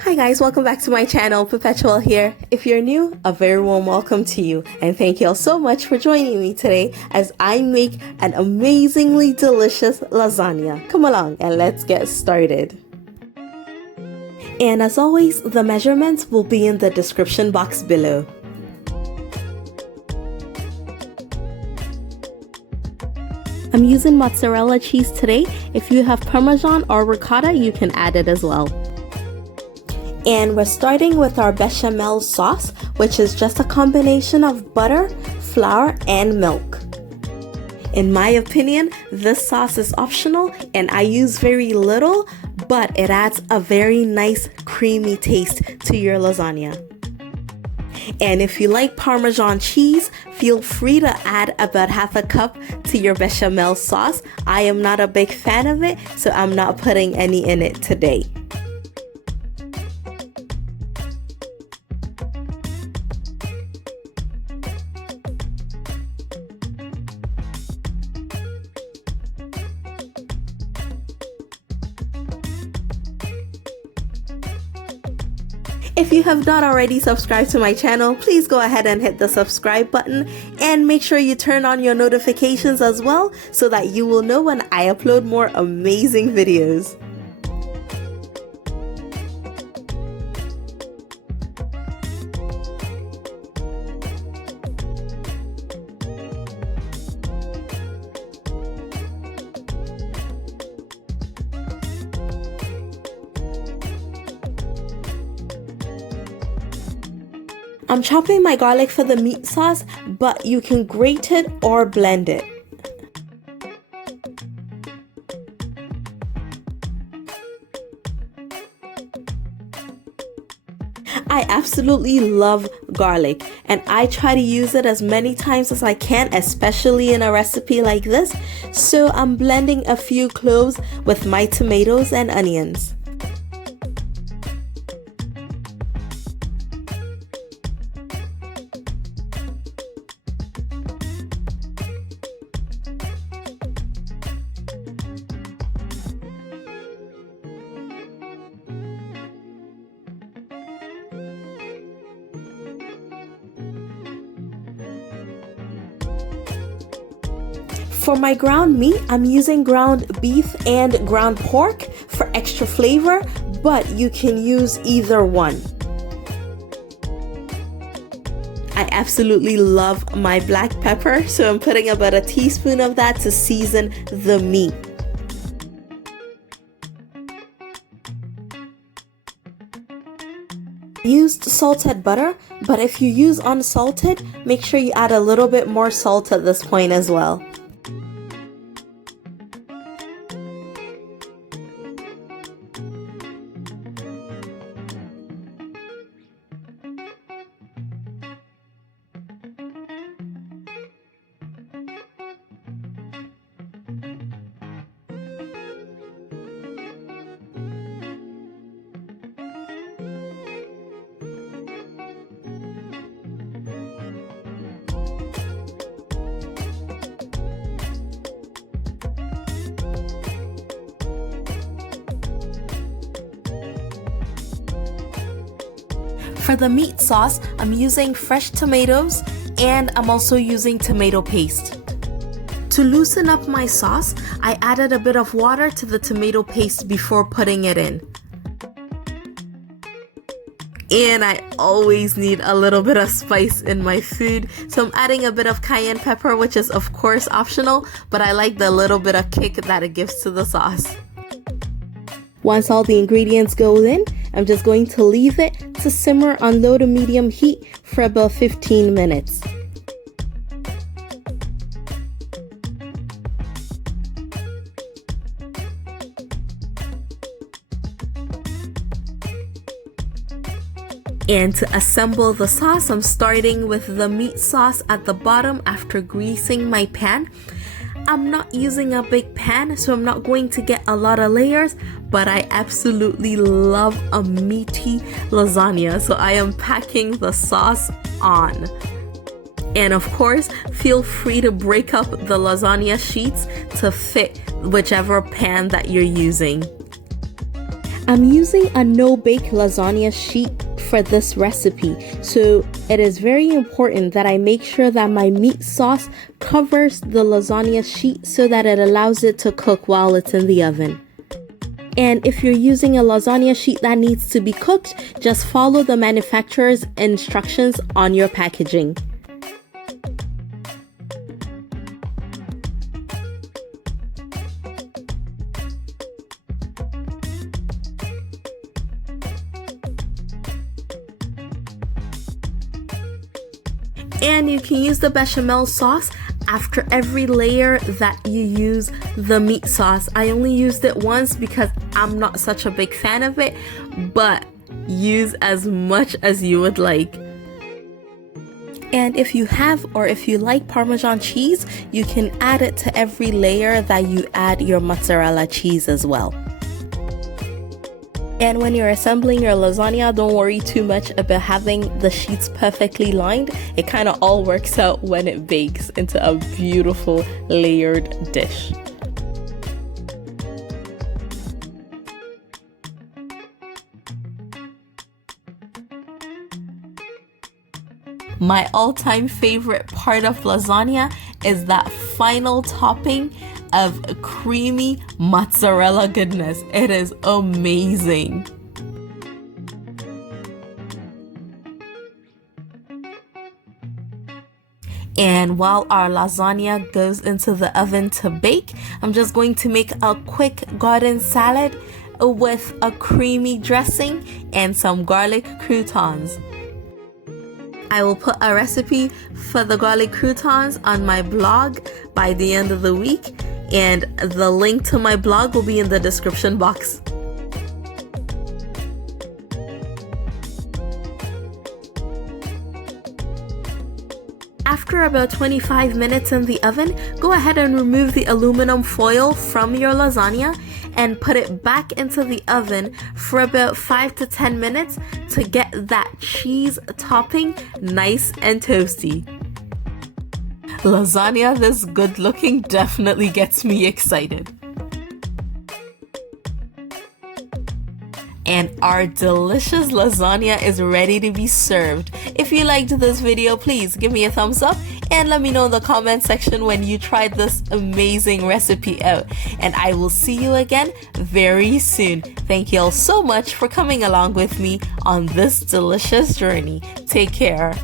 Hi guys, welcome back to my channel. Perpetual here. If you're new, a very warm welcome to you, and thank you all so much for joining me today as I make an amazingly delicious lasagna. Come along and let's get started. And as always, the measurements will be in the description box below. I'm using mozzarella cheese today. If you have Parmesan or ricotta, you can add it as well. And we're starting with our bechamel sauce, which is just a combination of butter, flour, and milk. In my opinion, this sauce is optional and I use very little, but it adds a very nice creamy taste to your lasagna. And if you like Parmesan cheese, feel free to add about half a cup to your bechamel sauce. I am not a big fan of it, so I'm not putting any in it today. If you have not already subscribed to my channel, please go ahead and hit the subscribe button and make sure you turn on your notifications as well so that you will know when I upload more amazing videos. I'm chopping my garlic for the meat sauce, but you can grate it or blend it. I absolutely love garlic and I try to use it as many times as I can, especially in a recipe like this. So I'm blending a few cloves with my tomatoes and onions. For my ground meat, I'm using ground beef and ground pork for extra flavor, but you can use either one. I absolutely love my black pepper, so I'm putting about a teaspoon of that to season the meat. I used salted butter, but if you use unsalted, make sure you add a little bit more salt at this point as well. For the meat sauce, I'm using fresh tomatoes and I'm also using tomato paste. To loosen up my sauce, I added a bit of water to the tomato paste before putting it in. And I always need a little bit of spice in my food, so I'm adding a bit of cayenne pepper, which is of course optional, but I like the little bit of kick that it gives to the sauce. Once all the ingredients go in, I'm just going to leave it to simmer on low to medium heat for about 15 minutes. And to assemble the sauce, I'm starting with the meat sauce at the bottom after greasing my pan. I'm not using a big pan, so I'm not going to get a lot of layers, but I absolutely love a meaty lasagna, so I am packing the sauce on. And of course, feel free to break up the lasagna sheets to fit whichever pan that you're using. I'm using a no-bake lasagna sheet for this recipe, so it is very important that I make sure that my meat sauce covers the lasagna sheet so that it allows it to cook while it's in the oven. And if you're using a lasagna sheet that needs to be cooked, just follow the manufacturer's instructions on your packaging. And you can use the bechamel sauce after every layer that you use the meat sauce. I only used it once because I'm not such a big fan of it, but use as much as you would like. And if you have or if you like Parmesan cheese, you can add it to every layer that you add your mozzarella cheese as well. And when you're assembling your lasagna, don't worry too much about having the sheets perfectly lined. It kind of all works out when it bakes into a beautiful layered dish. My all-time favorite part of lasagna is that final topping of creamy mozzarella goodness. It is amazing. And while our lasagna goes into the oven to bake, I'm just going to make a quick garden salad with a creamy dressing and some garlic croutons. I will put a recipe for the garlic croutons on my blog by the end of the week, and the link to my blog will be in the description box. After about 25 minutes in the oven, go ahead and remove the aluminum foil from your lasagna and put it back into the oven for about 5 to 10 minutes to get that cheese topping nice and toasty. Lasagna this good looking definitely gets me excited. And our delicious lasagna is ready to be served. If you liked this video, please give me a thumbs up and let me know in the comment section when you tried this amazing recipe out. And I will see you again very soon. Thank you all so much for coming along with me on this delicious journey. Take care.